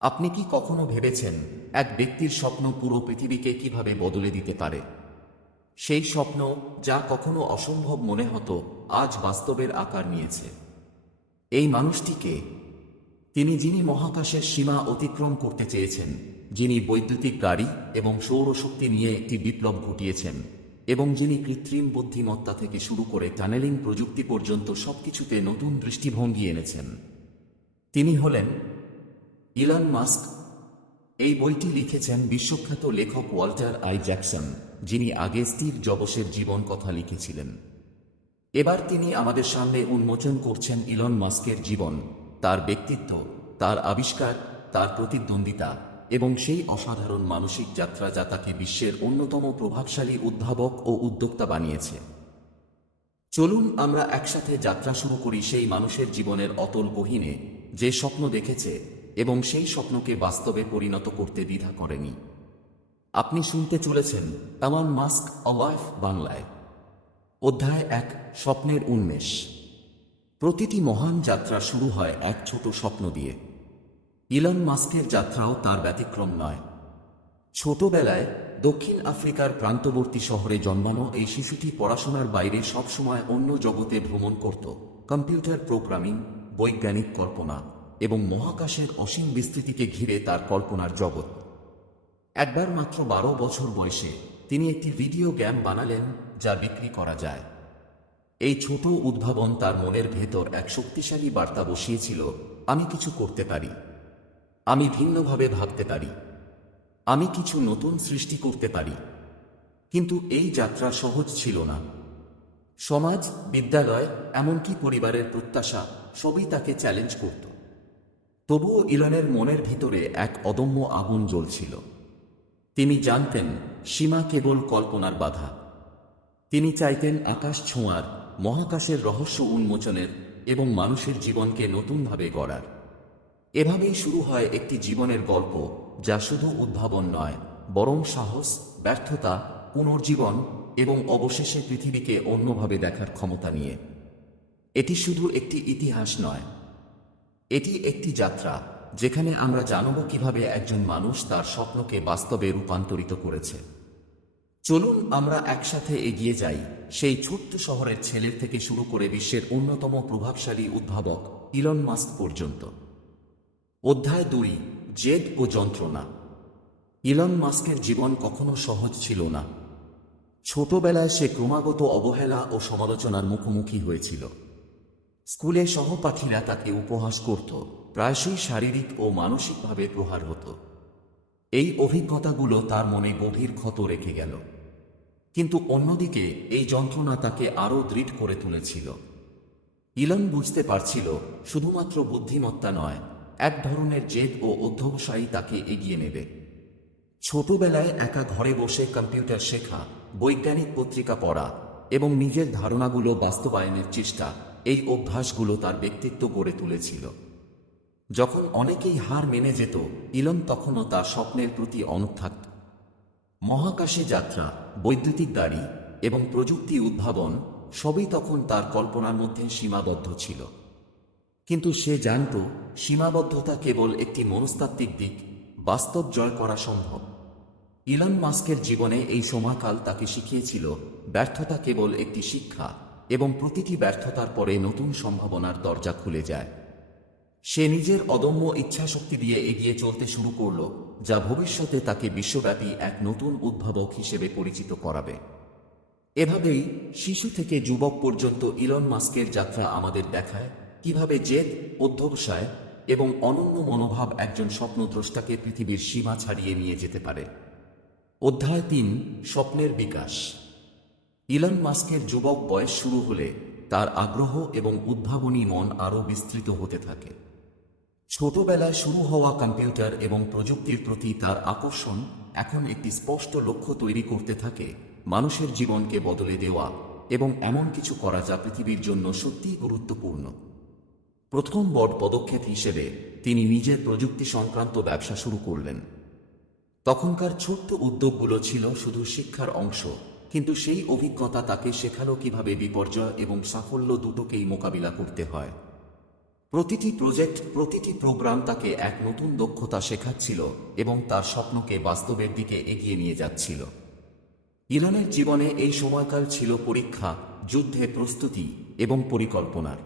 আপনি কি কখনো ভেবেছেন এক ব্যক্তির স্বপ্ন পুরো পৃথিবীকে কীভাবে বদলে দিতে পারে? সেই স্বপ্ন যা কখনো অসম্ভব মনে হতো, আজ বাস্তবের আকার নিয়েছে। এই মানুষটিকে তিনি যিনি মহাকাশের সীমা অতিক্রম করতে চেয়েছেন, যিনি বৈদ্যুতিক গাড়ি এবং সৌরশক্তি নিয়ে একটি বিপ্লব ঘটিয়েছেন এবং যিনি কৃত্রিম বুদ্ধিমত্তা থেকে শুরু করে টানেলিং প্রযুক্তি পর্যন্ত সবকিছুতে নতুন দৃষ্টিভঙ্গি এনেছেন। তিনি হলেন ইলন মাস্ক এই বইটি লিখেছেন বিশ্বখ্যাত লেখক ওয়াল্টার আই জ্যাকসন, যিনি আগে স্টিভ জবসের জীবন কথা লিখেছিলেন। এবার তিনি আমাদের সামনে উন্মোচন করছেন ইলন মাস্কের জীবন, তার ব্যক্তিত্ব, তার আবিষ্কার, তার প্রতিদ্বন্দ্বিতা এবং সেই অসাধারণ মানসিক যাত্রা যা তাকে বিশ্বের অন্যতম প্রভাবশালী উদ্ভাবক ও উদ্যোক্তা বানিয়েছে। চলুন আমরা একসাথে যাত্রা শুরু করি সেই মানুষের জীবনের অতল গহীনে, যে স্বপ্ন দেখেছে এবং সেই স্বপ্নকে বাস্তবে পরিণত করতে দ্বিধা করেনি। আপনি শুনতে চলেছেন তামান মাস্ক অলাইফ বাংলায়। অধ্যায় এক, স্বপ্নের উন্মেষ। প্রতিটি মহান যাত্রা শুরু হয় এক ছোট স্বপ্ন দিয়ে। ইলন মাস্কের যাত্রাও তার ব্যতিক্রম নয়। ছোটবেলায় দক্ষিণ আফ্রিকার প্রান্তবর্তী শহরে জন্মানো এই শিশুটি পড়াশোনার বাইরে সবসময় অন্য জগতে ভ্রমণ করত। কম্পিউটার প্রোগ্রামিং, বৈজ্ঞানিক কল্পনা। এবং মহাকাশের অসীম বিস্তৃতিকে ঘিরে তার কল্পনার জগৎ। একবার মাত্র বারো বছর বয়সে তিনি একটি ভিডিও গেম বানালেন যা বিক্রি করা যায়। এই ছোট উদ্ভাবন তার মনের ভেতর এক শক্তিশালী বার্তা বসিয়েছিল, আমি কিছু করতে পারি। আমি ভিন্নভাবে ভাবতে পারি। আমি কিছু নতুন সৃষ্টি করতে পারি। কিন্তু এই যাত্রা সহজ ছিল না। সমাজ, বিদ্যালয়, এমনকি পরিবারের প্রত্যাশা সবই তাকে চ্যালেঞ্জ করত। তবুও ইরানের মনের ভিতরে এক অদম্য আগুন জ্বলছিল। তিনি জানতেন, সীমা কেবল কল্পনার বাধা। তিনি চাইতেন আকাশ ছোঁয়ার, মহাকাশের রহস্য উন্মোচনের এবং মানুষের জীবনকে নতুনভাবে গড়ার। এভাবেই শুরু হয় একটি জীবনের গল্প, যা শুধু উদ্ভাবন নয়, বরং সাহস, ব্যর্থতা, পুনর্জীবন এবং অবশেষে পৃথিবীকে অন্যভাবে দেখার ক্ষমতা নিয়ে। এটি শুধু একটি ইতিহাস নয় এটি একটি যাত্রা, যেখানে আমরা জানব কীভাবে একজন মানুষ তার স্বপ্নকে বাস্তবে রূপান্তরিত করেছে। চলুন আমরা একসাথে এগিয়ে যাই, সেই ছোট্ট শহরের ছেলের থেকে শুরু করে বিশ্বের অন্যতম প্রভাবশালী উদ্ভাবক ইলন মাস্ক পর্যন্ত। অধ্যায় দুই, জেদ ও যন্ত্রণা। ইলন মাস্কের জীবন কখনো সহজ ছিল না। ছোটবেলায় সে ক্রমাগত অবহেলা ও সমালোচনার মুখোমুখি হয়েছিল। স্কুলে সহপাঠীরা তাকে উপহাস করত, প্রায়শই শারীরিক ও মানসিকভাবে প্রহার হতো। এই অভিজ্ঞতাগুলো তার মনে গভীর ক্ষত রেখে গেল। কিন্তু অন্যদিকে এই যন্ত্রণা তাকে আরও দৃঢ় করে তুলেছিল। ইলন বুঝতে পারছিল, শুধুমাত্র বুদ্ধিমত্তা নয়, এক ধরনের জেদ ও অধ্যবসায়ী তাকে এগিয়ে নেবে। ছোটবেলায় একা ঘরে বসে কম্পিউটার শেখা, বৈজ্ঞানিক পত্রিকা পড়া এবং নিজের ধারণাগুলো বাস্তবায়নের চেষ্টা এই অভ্যাসগুলো তার ব্যক্তিত্ব গড়ে তুলেছিল। যখন অনেকেই হার মেনে যেত, ইলন তখনও তার স্বপ্নের প্রতি অনক থাকত মহাকাশে যাত্রা, বৈদ্যুতিক গাড়ি এবং প্রযুক্তি উদ্ভাবন সবই তখন তার কল্পনার মধ্যে সীমাবদ্ধ ছিল। কিন্তু সে জানত, সীমাবদ্ধতা কেবল একটি মনস্তাত্ত্বিক দিক, বাস্তব জয় করা সম্ভব। ইলন মাস্কের জীবনে এই সময়কাল তাকে শিখিয়েছিল, ব্যর্থতা কেবল একটি শিক্ষা। এবং প্রতিটি ব্যর্থতার পরে নতুন সম্ভাবনার দরজা খুলে যায়। সে নিজের অদম্য ইচ্ছাশক্তি দিয়ে এগিয়ে চলতে শুরু করল, যা ভবিষ্যতে তাকে বিশ্বব্যাপী এক নতুন উদ্ভাবক হিসেবে পরিচিত করাবে। এভাবেই শিশু থেকে যুবক পর্যন্ত ইলন মাস্কের যাত্রা আমাদের দেখায়, কীভাবে জেদ, অধ্যবসায় এবং অনন্য মনোভাব একজন স্বপ্নদ্রষ্টাকে পৃথিবীর সীমা ছাড়িয়ে নিয়ে যেতে পারে। অধ্যায় তিন, স্বপ্নের বিকাশ। ইলন মাস্কের যুবক বয়স শুরু হলে তার আগ্রহ এবং উদ্ভাবনী মন আরও বিস্তৃত হতে থাকে। ছোটবেলায় শুরু হওয়া কম্পিউটার এবং প্রযুক্তির প্রতি তার আকর্ষণ এখন একটি স্পষ্ট লক্ষ্য তৈরি করতে থাকে মানুষের জীবনকে বদলে দেওয়া এবং এমন কিছু করা যা পৃথিবীর জন্য সত্যিই গুরুত্বপূর্ণ। প্রথম বড় পদক্ষেপ হিসেবে তিনি নিজের প্রযুক্তি সংক্রান্ত ব্যবসা শুরু করলেন। তখনকার ছোট্ট উদ্যোগগুলো ছিল শুধু শিক্ষার অংশ কিন্তু সেই অভিজ্ঞতা তাকে শেখালো কীভাবে বিপর্যয় এবং সাফল্য দুটোকেই মোকাবিলা করতে হয়। প্রতিটি প্রজেক্ট, প্রতিটি প্রোগ্রাম তাকে এক নতুন দক্ষতা শেখাচ্ছিল এবং তার স্বপ্নকে বাস্তবের দিকে এগিয়ে নিয়ে যাচ্ছিল। ইলনের জীবনে এই সময়কাল ছিল পরীক্ষা যুদ্ধে প্রস্তুতি এবং পরিকল্পনার।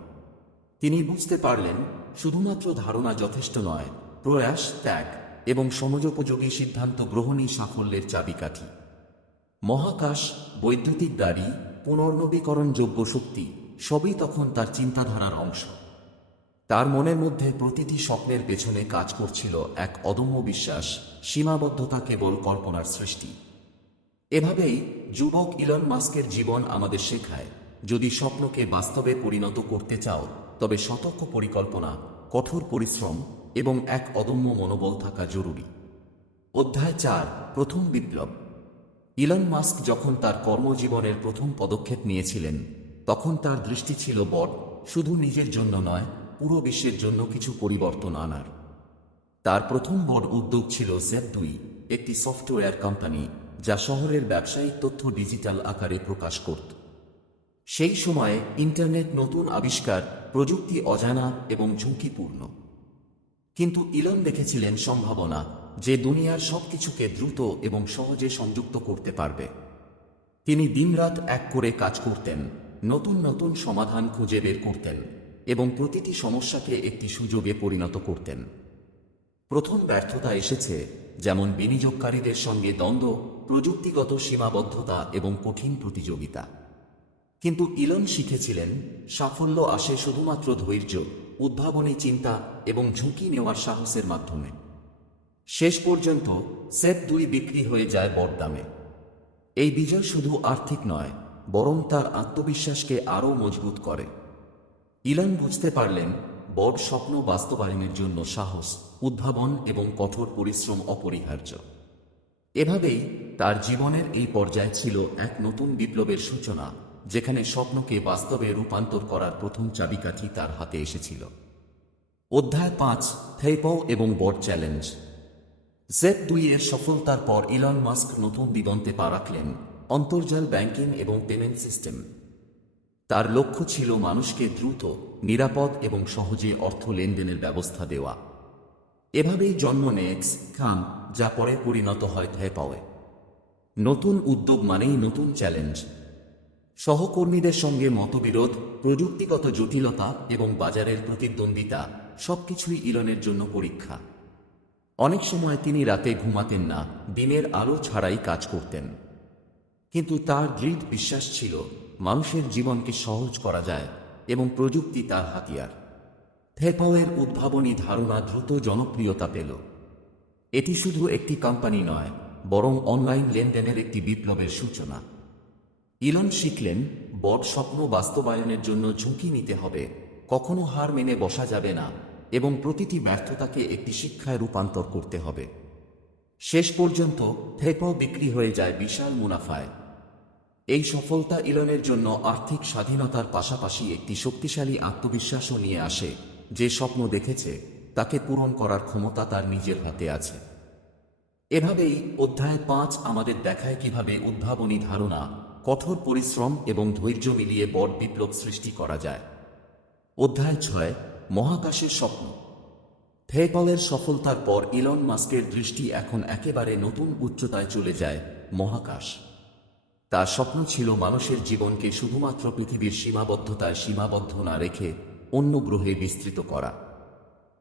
তিনি বুঝতে পারলেন, শুধুমাত্র ধারণা যথেষ্ট নয়, প্রয়াস, ত্যাগ এবং সমযোপযোগী সিদ্ধান্ত গ্রহণই সাফল্যের চাবিকাঠি। মহাকাশ, বৈদ্যুতিক গাড়ি, পুনর্নবীকরণযোগ্য শক্তি, সবই তখন তার চিন্তাধারার অংশ। তার মনের মধ্যে প্রতিটি স্বপ্নের পেছনে কাজ করছিল এক অদম্য বিশ্বাস, সীমাবদ্ধতা কেবল কল্পনার সৃষ্টি। এভাবেই যুবক ইলন মাস্কের জীবন আমাদের শেখায়, যদি স্বপ্নকে বাস্তবে পরিণত করতে চাও, তবে সতর্ক পরিকল্পনা, কঠোর পরিশ্রম এবং এক অদম্য মনোবল থাকা জরুরি। অধ্যায় চার, প্রথম বিপ্লব। ইলন মাস্ক যখন তার কর্মজীবনের প্রথম পদক্ষেপ নিয়েছিলেন, তখন তার দৃষ্টি ছিল বট, শুধু নিজের জন্য নয়, পুরো বিশ্বের জন্য কিছু পরিবর্তন আনার। তার প্রথম বড় উদ্যোগ ছিল জেড দুই, একটি সফটওয়্যার কোম্পানি যা শহরের ব্যবসায়িক তথ্য ডিজিটাল আকারে প্রকাশ করত। সেই সময়ে ইন্টারনেট নতুন আবিষ্কার, প্রযুক্তি অজানা এবং ঝুঁকিপূর্ণ। কিন্তু ইলন দেখেছিলেন সম্ভাবনা যে দুনিয়ার সবকিছুকে দ্রুত এবং সহজে সংযুক্ত করতে পারবে। তিনি দিনরাত এক করে কাজ করতেন, নতুন নতুন সমাধান খুঁজে বের করতেন এবং প্রতিটি সমস্যাকে একটি সুযোগে পরিণত করতেন। প্রথম ব্যর্থতা এসেছে যেমন বিনিয়োগকারীদের সঙ্গে দ্বন্দ্ব, প্রযুক্তিগত সীমাবদ্ধতা এবং কঠিন প্রতিযোগিতা। কিন্তু ইলন শিখেছিলেন, সাফল্য আসে শুধুমাত্র ধৈর্য, উদ্ভাবনী চিন্তা এবং ঝুঁকি নেওয়ার সাহসের মাধ্যমে। শেষ পর্যন্ত সেট দুই বিক্রি হয়ে যায় বড় দামে। এই বিজয় শুধু আর্থিক নয়, বরং তার আত্মবিশ্বাসকে আরও মজবুত করে। ইলান বুঝতে পারলেন, বড় স্বপ্ন বাস্তবায়নের জন্য সাহস, উদ্ভাবন এবং কঠোর পরিশ্রম অপরিহার্য। এভাবেই তার জীবনের এই পর্যায় ছিল এক নতুন বিপ্লবের সূচনা, যেখানে স্বপ্নকে বাস্তবে রূপান্তর করার প্রথম চাবিকাঠি তার হাতে এসেছিল। অধ্যায় পাঁচ থেইপও এবং বড় চ্যালেঞ্জ। জেড দুই এর সফলতার পর ইলন মাস্ক নতুন দিগন্তে পা রাখলেন, অন্তর্জাল ব্যাংকিং এবং পেমেন্ট সিস্টেম। তার লক্ষ্য ছিল মানুষকে দ্রুত, নিরাপদ এবং সহজে অর্থ লেনদেনের ব্যবস্থা দেওয়া। এভাবেই জন্ম নেয় খাম যা পরে পরিণত হয় থেপাওয়ে। নতুন উদ্যোগ মানেই নতুন চ্যালেঞ্জ। সহকর্মীদের সঙ্গে মতবিরোধ, প্রযুক্তিগত জটিলতা এবং বাজারের প্রতিদ্বন্দ্বিতা সবকিছুই ইলনের জন্য পরীক্ষা। অনেক সময় তিনি রাতে ঘুমাতেন না, দিনের আলো ছাড়াই কাজ করতেন। কিন্তু তার দৃঢ় বিশ্বাস ছিল, মানুষের জীবনকে সহজ করা যায় এবং প্রযুক্তি তার হাতিয়ার। থেপাওয়ের উদ্ভাবনী ধারণা দ্রুত জনপ্রিয়তা পেল। এটি শুধু একটি কোম্পানি নয়, বরং অনলাইন লেনদেনের একটি বিপ্লবের সূচনা। ইলন শিখলেন বট স্বপ্ন বাস্তবায়নের জন্য ঝুঁকি নিতে হবে, কখনো হার মেনে বসা যাবে না এবং প্রতিটি ব্যর্থতাকে একটি শিক্ষায় রূপান্তর করতে হবে। শেষ পর্যন্ত থেপাও বিক্রি হয়ে যায় বিশাল মুনাফায়। এই সফলতা ইলনের জন্য আর্থিক স্বাধীনতার পাশাপাশি একটি শক্তিশালী আত্মবিশ্বাসও নিয়ে আসে, যে স্বপ্ন দেখেছে, তাকে পূরণ করার ক্ষমতা তার নিজের হাতে আছে। এভাবেই অধ্যায় পাঁচ আমাদের দেখায় কীভাবে উদ্ভাবনী ধারণা, কঠোর পরিশ্রম এবং ধৈর্য মিলিয়ে বড় বিপ্লব সৃষ্টি করা যায়। অধ্যায় ছয় মহাকাশের স্বপ্ন। থেপলের সফলতার পর ইলন মাস্কের দৃষ্টি এখন একেবারে নতুন উচ্চতায় চলে যায় মহাকাশ। তার স্বপ্ন ছিল মানুষের জীবনকে শুধুমাত্র পৃথিবীর সীমাবদ্ধতায় সীমাবদ্ধ না রেখে অন্য গ্রহে বিস্তৃত করা।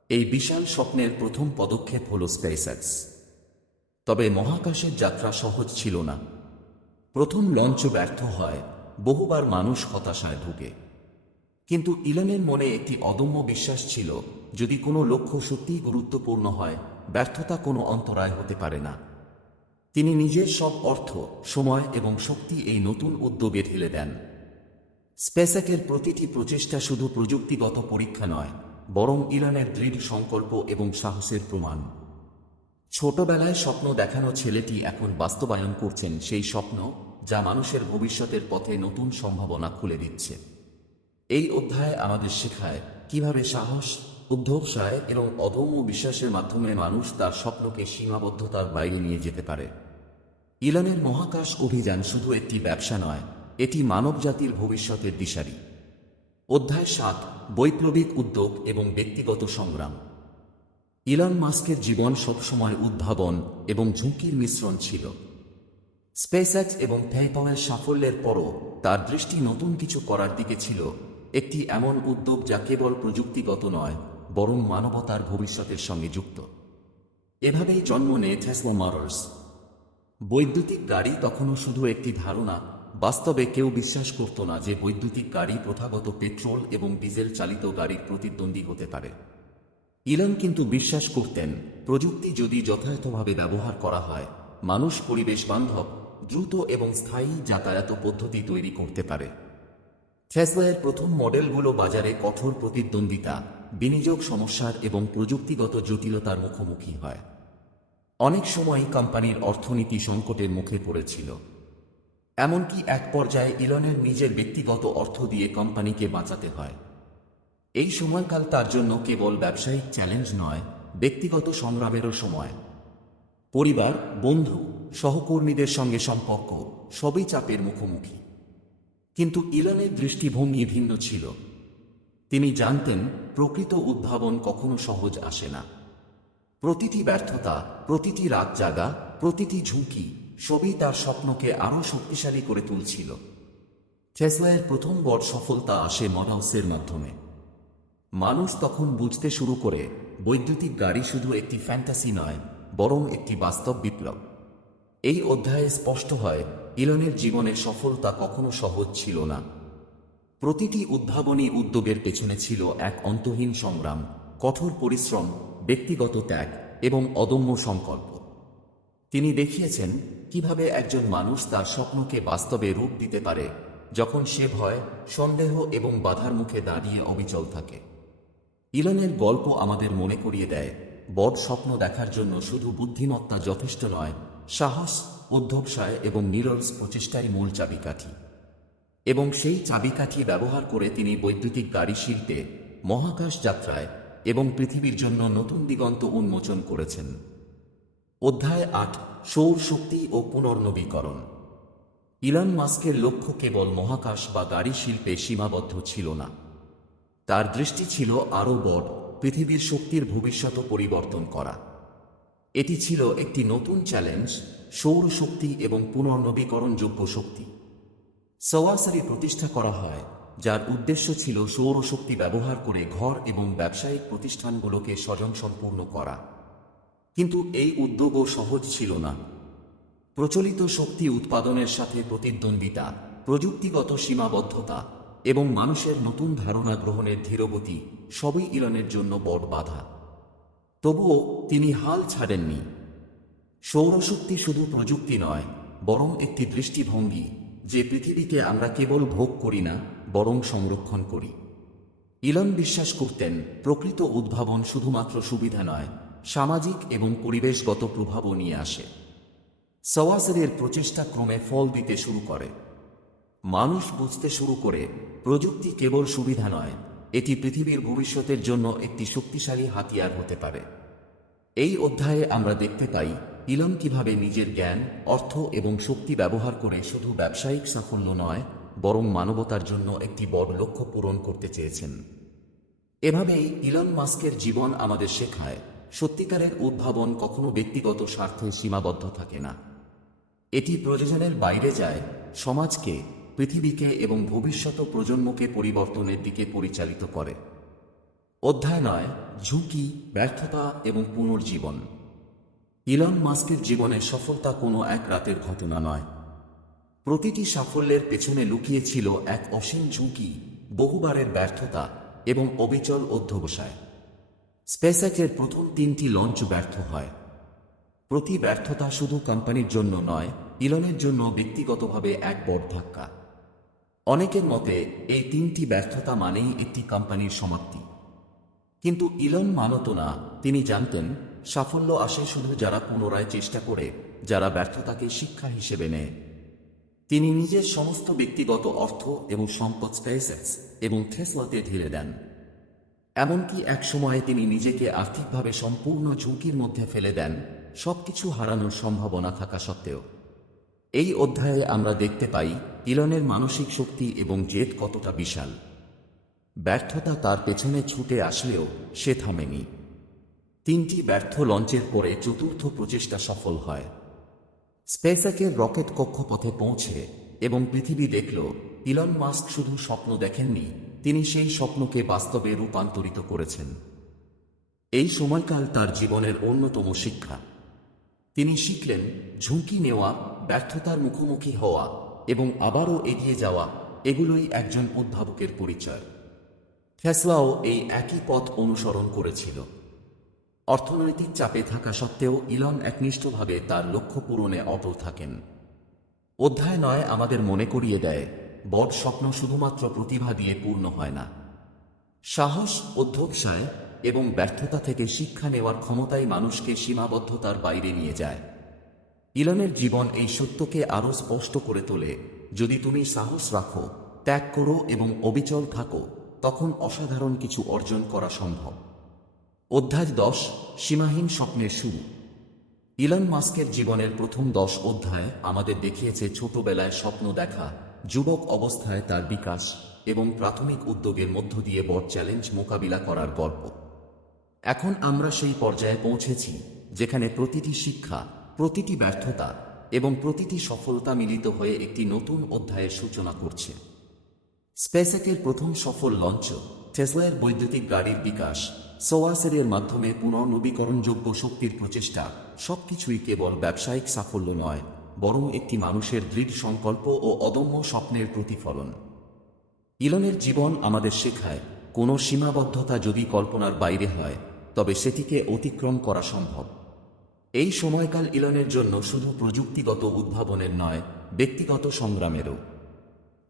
এই বিশাল স্বপ্নের প্রথম পদক্ষেপ হল স্পেসএক্স তবে মহাকাশের যাত্রা সহজ ছিল না। প্রথম লঞ্চ ব্যর্থ হয় বহুবার মানুষ হতাশায় ঢুকে কিন্তু ইলনের মনে একটি অদম্য বিশ্বাস ছিল, যদি কোনো লক্ষ্য সত্যিই গুরুত্বপূর্ণ হয়, ব্যর্থতা কোনো অন্তরায় হতে পারে না। তিনি নিজের সব অর্থ, সময় এবং শক্তি এই নতুন উদ্যোগে ঢেলে দেন। স্পেসেকের প্রতিটি প্রচেষ্টা শুধু প্রযুক্তিগত পরীক্ষা নয়, বরং ইরানের দৃঢ় সংকল্প এবং সাহসের প্রমাণ। ছোটবেলায় স্বপ্ন দেখানো ছেলেটি এখন বাস্তবায়ন করছেন সেই স্বপ্ন, যা মানুষের ভবিষ্যতের পথে নতুন সম্ভাবনা খুলে দিচ্ছে। এই অধ্যায় আমাদের শেখায় কীভাবে সাহস, উদ্ধবসায় এবং অদম্য বিশ্বাসের মাধ্যমে মানুষ তার স্বপ্নকে সীমাবদ্ধতার বাইরে নিয়ে যেতে পারে। ইলানের মহাকাশ অভিযান শুধু একটি ব্যবসা নয়, এটি মানবজাতির ভবিষ্যতের দিশারি। অধ্যায় সাত, বৈপ্লবিক উদ্যোগ এবং ব্যক্তিগত সংগ্রাম। ইলন মাস্কের জীবন সবসময় উদ্ভাবন এবং ঝুঁকির মিশ্রণ ছিল। স্পেসএক্স এবং পেপ্যালের সাফল্যের পরও তার দৃষ্টি নতুন কিছু করার দিকে ছিল। একটি এমন উদ্যোগ যা কেবল প্রযুক্তিগত নয়, বরং মানবতার ভবিষ্যতের সঙ্গে যুক্ত। এভাবেই জন্ম নেয় টেসলা মারার্স বৈদ্যুতিক গাড়ি তখনও শুধু একটি ধারণা, বাস্তবে কেউ বিশ্বাস করত না যে বৈদ্যুতিক গাড়ি প্রথাগত পেট্রোল এবং ডিজেল চালিত গাড়ির প্রতিদ্বন্দ্বী হতে পারে। ইলন কিন্তু বিশ্বাস করতেন, প্রযুক্তি যদি যথাযথভাবে ব্যবহার করা হয়, মানুষ, পরিবেশ বান্ধব, দ্রুত এবং স্থায়ী যাতায়াত পদ্ধতি তৈরি করতে পারে। টেসলার প্রথম মডেলগুলো বাজারে কঠোর প্রতিদ্বন্দ্বিতা, বিনিয়োগ সমস্যার এবং প্রযুক্তিগত জটিলতার মুখোমুখি হয়। অনেক সময় কোম্পানির অর্থনীতি সংকটের মুখে পড়েছিল। এমনকি এক পর্যায়ে ইলনের নিজের ব্যক্তিগত অর্থ দিয়ে কোম্পানিকে বাঁচাতে হয়। এই সময়কাল তার জন্য কেবল ব্যবসায়িক চ্যালেঞ্জ নয়, ব্যক্তিগত সংগ্রামেরও সময়। পরিবার, বন্ধু, সহকর্মীদের সঙ্গে সম্পর্ক সবই চাপের মুখোমুখি। কিন্তু ইলনের দৃষ্টিভঙ্গি ভিন্ন ছিল। তিনি জানতেন, প্রকৃত উদ্ভাবন কখনো সহজ আসে না। প্রতিটি ব্যর্থতা, প্রতিটি রাত জাগা, প্রতিটি ঝুঁকি সবই তার স্বপ্নকে আরও শক্তিশালী করে তুলছিল। টেসলায়ের প্রথম বড় সফলতা আসে মডাউসের মাধ্যমে। মানুষ তখন বুঝতে শুরু করে, বৈদ্যুতিক গাড়ি শুধু একটি ফ্যান্টাসি নয়, বরং একটি বাস্তব বিপ্লব। এই অধ্যায়ে স্পষ্ট হয়, ইলনের জীবনে সফলতা কখনো সহজ ছিল না। প্রতিটি উদ্ভাবনী উদ্যোগের পেছনে ছিল এক অন্তহীন সংগ্রাম, কঠোর পরিশ্রম, ব্যক্তিগত ত্যাগ এবং অদম্য সংকল্প। তিনি দেখিয়েছেন কীভাবে একজন মানুষ তার স্বপ্নকে বাস্তবে রূপ দিতে পারে, যখন সে ভয়, সন্দেহ এবং বাধার মুখে দাঁড়িয়ে অবিচল থাকে। ইলনের গল্প আমাদের মনে করিয়ে দেয়, বড় স্বপ্ন দেখার জন্য শুধু বুদ্ধিমত্তা যথেষ্ট নয় সাহস অধ্যবসায় এবং নিরলস প্রচেষ্টাই মূল চাবিকাঠি। এবং সেই চাবিকাঠি ব্যবহার করে তিনি বৈদ্যুতিক গাড়ি শিল্পে মহাকাশ যাত্রায় এবং পৃথিবীর জন্য নতুন দিগন্ত উন্মোচন করেছেন। অধ্যায় আট, সৌর শক্তি ও পুনর্নবীকরণ। ইলান মাস্কের লক্ষ্য কেবল মহাকাশ বা গাড়ি শিল্পে সীমাবদ্ধ ছিল না। তার দৃষ্টি ছিল আরও বড়, পৃথিবীর শক্তির ভবিষ্যৎ পরিবর্তন করা। এটি ছিল একটি নতুন চ্যালেঞ্জ সৌর শক্তি এবং পুনর্নবীকরণযোগ্য শক্তি। সওয়াসারি প্রতিষ্ঠা করা হয়, যার উদ্দেশ্য ছিল সৌরশক্তি ব্যবহার করে ঘর এবং ব্যবসায়িক প্রতিষ্ঠানগুলোকে স্বয়ংসম্পূর্ণ করা। কিন্তু এই উদ্যোগও সহজ ছিল না। প্রচলিত শক্তি উৎপাদনের সাথে প্রতিদ্বন্দ্বিতা, প্রযুক্তিগত সীমাবদ্ধতা এবং মানুষের নতুন ধারণা গ্রহণের ধীরগতি সবই ইলনের জন্য বড় বাধা। তবুও তিনি হাল ছাড়েননি। সৌরশক্তি শুধু প্রযুক্তি নয়, বরং একটি দৃষ্টিভঙ্গি যে পৃথিবীকে আমরা কেবল ভোগ করি না, বরং সংরক্ষণ করি। ইলন বিশ্বাস করতেন, প্রকৃত উদ্ভাবন শুধুমাত্র সুবিধা নয়, সামাজিক এবং পরিবেশগত প্রভাবও নিয়ে আসে। সওয়াসের প্রচেষ্টা ক্রমে ফল দিতে শুরু করে। মানুষ বুঝতে শুরু করে, প্রযুক্তি কেবল সুবিধা নয় এটি পৃথিবীর ভবিষ্যতের জন্য একটি শক্তিশালী হাতিয়ার হতে পারে। এই অধ্যায়ে আমরা দেখতে পাই ইলন কীভাবে নিজের জ্ঞান, অর্থ এবং শক্তি ব্যবহার করে শুধু ব্যবসায়িক সাফল্য নয়, বরং মানবতার জন্য একটি বড় লক্ষ্য পূরণ করতে চেয়েছেন। এভাবেই ইলন মাস্কের জীবন আমাদের শেখায়, সত্যিকারের উদ্ভাবন কখনো ব্যক্তিগত স্বার্থে সীমাবদ্ধ থাকে না। এটি প্রয়োজনের বাইরে যায়, সমাজকে পৃথিবীকে এবং ভবিষ্যৎ প্রজন্মকে পরিবর্তনের দিকে পরিচালিত করে। অধ্যায় নয়, ঝুঁকি, ব্যর্থতা এবং পুনর্জীবন। ইলন মাস্কের জীবনে সফলতা কোনো এক রাতের ঘটনা নয়। প্রতিটি সাফল্যের পেছনে লুকিয়ে ছিল এক অসীম ঝুঁকি, বহুবারের ব্যর্থতা এবং অবিচল অধ্যবসায়। স্পেসএক্সের প্রথম তিনটি লঞ্চ ব্যর্থ হয়। প্রতি ব্যর্থতা শুধু কোম্পানির জন্য নয়, ইলনের জন্য ব্যক্তিগতভাবে এক বড় ধাক্কা। অনেকের মতে এই তিনটি ব্যর্থতা মানেই একটি কোম্পানির সমাপ্তি। কিন্তু ইলন মানত না তিনি জানতেন, সাফল্য আসে শুধু যারা পুনরায় চেষ্টা করে, যারা ব্যর্থতাকে শিক্ষা হিসেবে নেয়। তিনি নিজের সমস্ত ব্যক্তিগত অর্থ এবং সম্পদ স্পেসেক্স এবং থেসলাতে ঢেলে দেন। এমনকি এক সময়ে তিনি নিজেকে আর্থিকভাবে সম্পূর্ণ ঝুঁকির মধ্যে ফেলে দেন, সবকিছু হারানোর সম্ভাবনা থাকা সত্ত্বেও। এই অধ্যায়ে আমরা দেখতে পাই ইলনের মানসিক শক্তি এবং জেদ কতটা বিশাল। ব্যর্থতা তার পেছনে ছুটে আসলেও সে থামেনি। তিনটি ব্যর্থ লঞ্চের পরে চতুর্থ প্রচেষ্টা সফল হয়। স্পেসএকের রকেট কক্ষপথে পৌঁছে এবং পৃথিবী দেখল, ইলন মাস্ক শুধু স্বপ্ন দেখেননি, তিনি সেই স্বপ্নকে বাস্তবে রূপান্তরিত করেছেন। এই সময়কাল তার জীবনের অন্যতম শিক্ষা। তিনি শিখলেন, ঝুঁকি নেওয়া ব্যর্থতার মুখোমুখি হওয়া এবং আবারও এগিয়ে যাওয়া এগুলোই একজন উদ্ভাবকের পরিচয়। ফেসলাও এই একই পথ অনুসরণ করেছিল। অর্থনৈতিক চাপে থাকা সত্ত্বেও ইলন একনিষ্ঠভাবে তার লক্ষ্য পূরণে অটল থাকেন। অধ্যায় নয় আমাদের মনে করিয়ে দেয়, বট স্বপ্ন শুধুমাত্র প্রতিভা দিয়ে পূর্ণ হয় না। সাহস অধ্যবসায় এবং ব্যর্থতা থেকে শিক্ষা নেওয়ার ক্ষমতাই মানুষকে সীমাবদ্ধতার বাইরে নিয়ে যায়। ইলনের জীবন এই সত্যকে আরও স্পষ্ট করে তোলে। যদি তুমি সাহস রাখো, ত্যাগ করো এবং অবিচল থাকো, তখন অসাধারণ কিছু অর্জন করা সম্ভব। অধ্যায় দশ, সীমাহীন স্বপ্নের শুরু। ইলন মাস্কের জীবনের প্রথম দশ অধ্যায় আমাদের দেখিয়েছে ছোটবেলায় স্বপ্ন দেখা, যুবক অবস্থায় তার বিকাশ এবং প্রাথমিক উদ্যোগের মধ্য দিয়ে বড় চ্যালেঞ্জ মোকাবিলা করার গল্প। এখন আমরা সেই পর্যায়ে পৌঁছেছি, যেখানে প্রতিটি শিক্ষা প্রতিটি ব্যর্থতা এবং প্রতিটি সফলতা মিলিত হয়ে একটি নতুন অধ্যায়ের সূচনা করছে। স্পেসেকের প্রথম সফল লঞ্চ, টেসলার বৈদ্যুতিক গাড়ির বিকাশ, সোয়াসেরের মাধ্যমে পুনর্নবীকরণযোগ্য শক্তির প্রচেষ্টা, সবকিছুই কেবল ব্যবসায়িক সাফল্য নয়, বরং একটি মানুষের দৃঢ় সংকল্প ও অদম্য স্বপ্নের প্রতিফলন। ইলনের জীবন আমাদের শেখায়, কোনো সীমাবদ্ধতা যদি কল্পনার বাইরে হয়, তবে সেটিকে অতিক্রম করা সম্ভব। এই সময়কাল ইলনের জন্য শুধু প্রযুক্তিগত উদ্ভাবনের নয়, ব্যক্তিগত সংগ্রামেরও।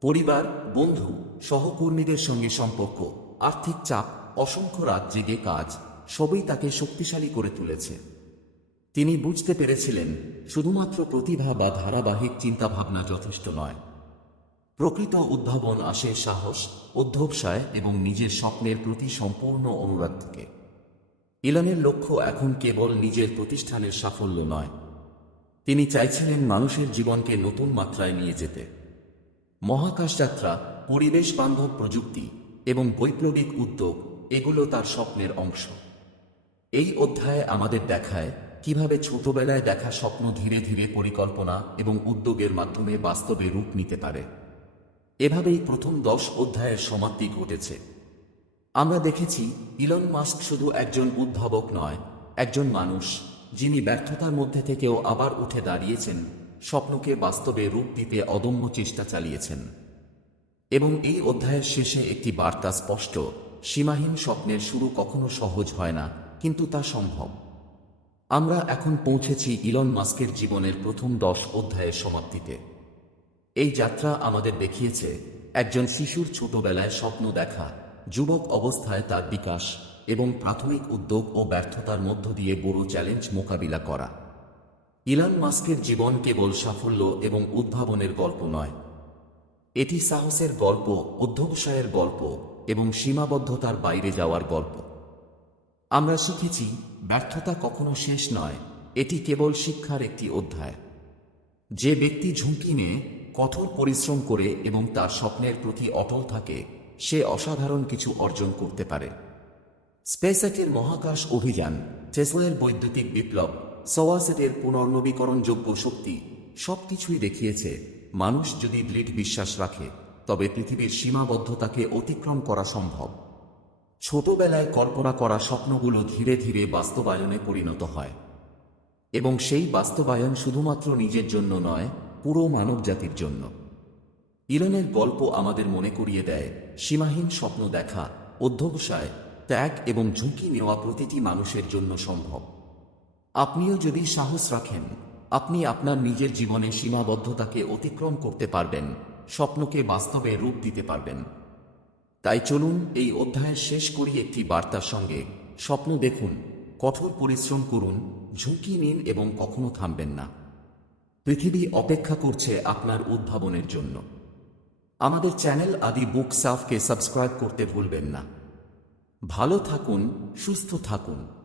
পরিবার, বন্ধু, সহকর্মীদের সঙ্গে সম্পর্ক, আর্থিক চাপ, অসংখ্য রাত জেগে কাজ, সবই তাকে শক্তিশালী করে তুলেছে। তিনি বুঝতে পেরেছিলেন, শুধুমাত্র প্রতিভা বা ধারাবাহিক চিন্তাভাবনা যথেষ্ট নয়। প্রকৃত উদ্ভাবন আসে সাহস অধ্যবসায় এবং নিজের স্বপ্নের প্রতি সম্পূর্ণ অনুরাগ থেকে। ইলনের লক্ষ্য এখন কেবল নিজের প্রতিষ্ঠানের সাফল্য নয়। তিনি চাইছিলেন মানুষের জীবনকে নতুন মাত্রায় নিয়ে যেতে। মহাকাশ যাত্রা, পরিবেশ বান্ধব প্রযুক্তি এবং বৈপ্লবিক উদ্যোগ, এগুলো তার স্বপ্নের অংশ। এই অধ্যায়ে আমাদের দেখায় কীভাবে ছোটবেলায় দেখা স্বপ্ন ধীরে ধীরে পরিকল্পনা এবং উদ্যোগের মাধ্যমে বাস্তবে রূপ নিতে পারে। এভাবেই প্রথম দশ অধ্যায়ের সমাপ্তি ঘটেছে। আমরা দেখেছি ইলন মাস্ক শুধু একজন উদ্ভাবক নয়, একজন মানুষ, যিনি ব্যর্থতার মধ্যে থেকেও আবার উঠে দাঁড়িয়েছেন, স্বপ্নকে বাস্তবে রূপ দিতে অদম্য চেষ্টা চালিয়েছেন। এবং এই অধ্যায়ের শেষে একটি বার্তা স্পষ্ট, সীমাহীন স্বপ্নের শুরু কখনো সহজ হয় না, কিন্তু তা সম্ভব। আমরা এখন পৌঁছেছি ইলন মাস্কের জীবনের প্রথম দশ অধ্যায়ের সমাপ্তিতে। এই যাত্রা আমাদের দেখিয়েছে, একজন শিশুর ছোটবেলায় স্বপ্ন দেখা যুবক অবস্থায় তার বিকাশ এবং প্রাথমিক উদ্যোগ ও ব্যর্থতার মধ্য দিয়ে বড় চ্যালেঞ্জ মোকাবিলা করা। ইলান মাস্কের জীবন কেবল সাফল্য এবং উদ্ভাবনের গল্প নয়। এটি সাহসের গল্প অধ্যবসায়ের গল্প এবং সীমাবদ্ধতার বাইরে যাওয়ার গল্প। আমরা শিখেছি, ব্যর্থতা কখনো শেষ নয়, এটি কেবল শিক্ষার একটি অধ্যায়। যে ব্যক্তি ঝুঁকি নিয়ে কঠোর পরিশ্রম করে এবং তার স্বপ্নের প্রতি অটল থাকে সে অসাধারণ কিছু অর্জন করতে পারে। স্পেসএকের মহাকাশ অভিযান টেসলার বৈদ্যুতিক বিপ্লব সওয়াসেটের পুনর্নবীকরণযোগ্য শক্তি, সবকিছুই দেখিয়েছে, মানুষ যদি দৃঢ় বিশ্বাস রাখে, তবে পৃথিবীর সীমাবদ্ধতাকে অতিক্রম করা সম্ভব। ছোটবেলায় কল্পনা করা স্বপ্নগুলো ধীরে ধীরে বাস্তবায়নে পরিণত হয়। এবং সেই বাস্তবায়ন শুধুমাত্র নিজের জন্য নয়, পুরো মানবজাতির জন্য। ইলনের গল্প আমাদের মনে করিয়ে দেয়, সীমাহীন স্বপ্ন দেখা, অধ্যবসায়, ত্যাগ এবং ঝুঁকি নেওয়া প্রতিটি মানুষের জন্য সম্ভব। আপনিও যদি সাহস রাখেন, আপনি আপনার নিজের জীবনে সীমাবদ্ধতাকে অতিক্রম করতে পারবেন, স্বপ্নকে বাস্তবে রূপ দিতে পারবেন। তাই চলুন এই অধ্যায় শেষ করি একটি বার্তার সঙ্গে। স্বপ্ন দেখুন, কঠোর পরিশ্রম করুন, ঝুঁকি নিন এবং কখনো থামবেন না। পৃথিবী অপেক্ষা করছে আপনার উদ্ভাবনের জন্য। আমাদের চ্যানেল আদি বুক সাফকে সাবস্ক্রাইব করতে ভুলবেন না। ভালো থাকুন সুস্থ থাকুন।